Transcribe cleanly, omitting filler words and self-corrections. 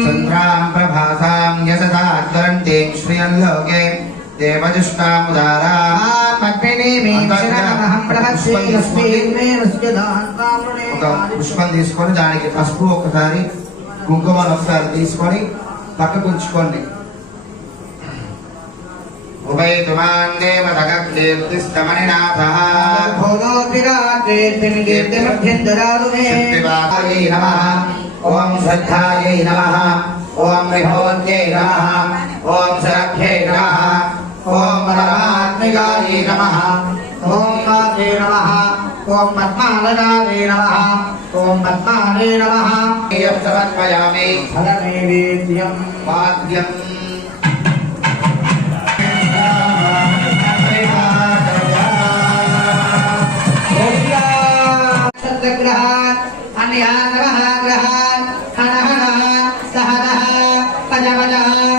चन्द्रां प्रभासां यशसा त्वरन्तीं श्रियं लोके देवजुष्टामुदारा పుష్పం తీసుకొని దానికి పసుపు ఒకసారి కుంకుమను ఒకసారి తీసుకొని పక్కకు ఉంచుకోండి. ఉభయతుమాన్ దేవతగీర్తిస్తమణినాథః ఓం శ్రద్ధాయై నమః ఓం విభోత్యై నమః ఓం సరభ్యై నమః ఓం పరమాత్మికాయై నమః ఓం కాదే నమః ఓం పద్మాలయాయ నమః ఓం పద్మాలే నమః యం సమర్పయామి ఫలనైవేద్యం వాద్యం अन्यान ग्रहान हनहन सहनः पजवजः